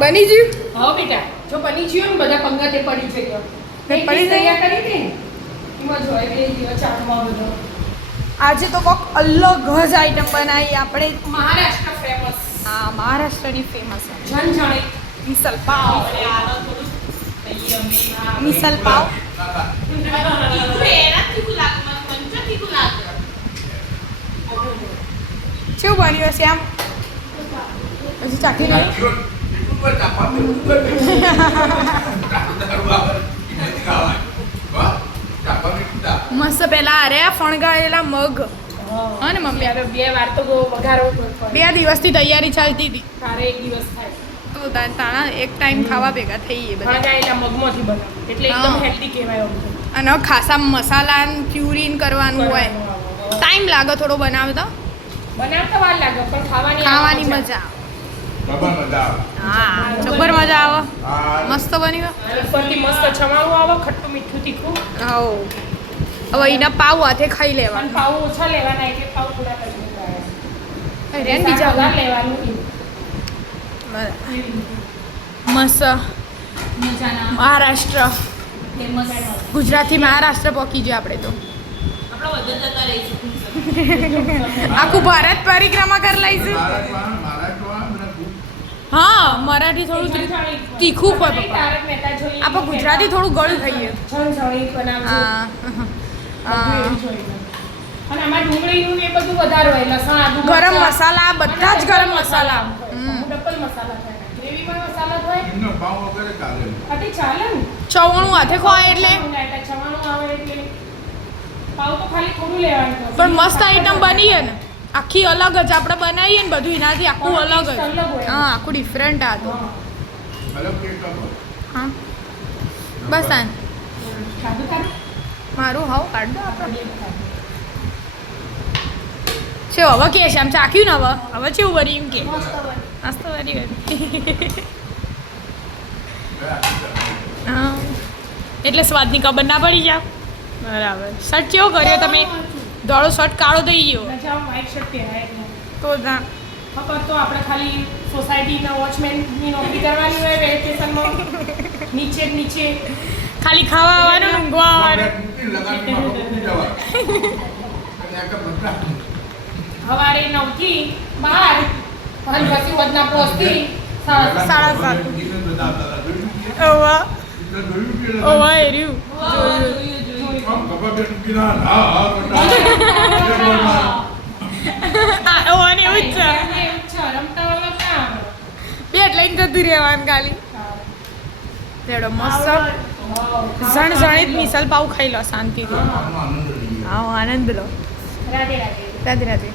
બની ગયું? હા બેટા, જો બની ગયું ને બધા પંગતે પડી જઈએ. પડી તૈયાર કરી દે ને. એમાં જોઈ બે દિવસ ચાટમાં બધો. આજે તો કોક અલગ જ આઈટમ બનાવી આપણે. મહારાષ્ટ્ર ફેમસ. હા, મહારાષ્ટ્રની ફેમસ જનજાણી મિસલ પાવ. મિસલ પાવ કેવું બન્યું હશે આમ? હજી ચાખી નહીં. મસ્ત પેલા અરે ફણગાવેલા મગ હા ને મમ્મી હવે 2 વાર તો વઘારવો પડે. 2 દિવસથી તૈયારી ચાલતી હતી તારે એક દિવસ થાય. તો તાણા એક ટાઈમ ખાવા ભેગા થઈએ બધા ફણગાયેલા મગમાંથી બનાવે એટલે એકદમ હેલ્ધી કહેવાય અમને. અને ખાસા મસાલા ક્યુરીન કરવાનું હોય ટાઈમ લાગે થોડો બનાવતા બનાવતા વાર લાગે પણ ખાવાની મજા હા જબર મજા આવે મસ્ત બની ગયો ઉપરથી મસ્ત છમાણું આવે ખટ્ટું મીઠું તીખું હો હવે એના પાવ હાથે ખાઈ લેવા પણ પાવ ઓછા લેવાના એટલે પાવ પૂરા કરી દેવાના રેન બીજા વધારે લેવાનું મસ્ત મહારાષ્ટ્ર ગુજરાતથી મહારાષ્ટ્ર પહોંચી જાય આપણે તો આખું ભારત પરિક્રમા કરી લઈશું હા મરાઠી થોડું તીખું હોય પપ્પા આપણે ગુજરાતી થોડું ગળું ખાઈએ હા અને આમાં ડુંગળીનું ને બધું વધારે હોય લસણ આદુ ગરમ મસાલા બધા જ ગરમ મસાલા ડબલ મસાલા થાય ગ્રેવીમાં મસાલા હોય અતિ ચાલે ને ચવાણું હાથે ખવાય એટલે ચવાણું આવે એટલે પાવ તો ખાલી થોડું લેવાનું પણ મસ્ત આઈટમ બની છે ને આખી અલગ જ આપણે બનાવીએ ને બધું એનાથી આખું અલગ જ હા આખું ડિફરન્ટ આ તો હા બસ આ મારું હાવ કાઢ દો આપણે છે હવે કે છે આમ ચાખ્યું ને હવે કેવું બની એમ કે મસ્ત બની હા એટલે સ્વાદની ખબર ના પડી જાવ બરાબર શર્ટ કેવો કર્યો તમે ધોળો શર્ટ કાળો થઈ ગયો વ્હાઈટ શર્ટ પહેરાય તો ના ખબર તો આપણે ખાલી સોસાયટીના વોચમેનની નોકરી કરવાની હોય રેલવે સ્ટેશનમાં નીચે ખાલી ખાવા આવવાનું ઊંઘવા આવવાનું સવારે 9 થી 12 અને પછી વધના પહોંચતી 7:30 ઓવા એર્યું ઓવાને એવું જ છે રમતા વાળા ક્યાં પેટ લઈને જતું રહેવાનું ખાલી તેડો મસ્ત ઝણઝણીત મિસલ પાવ ખાઈ લો શાંતિથી હા આનંદ લો રાધે રાધે રાધે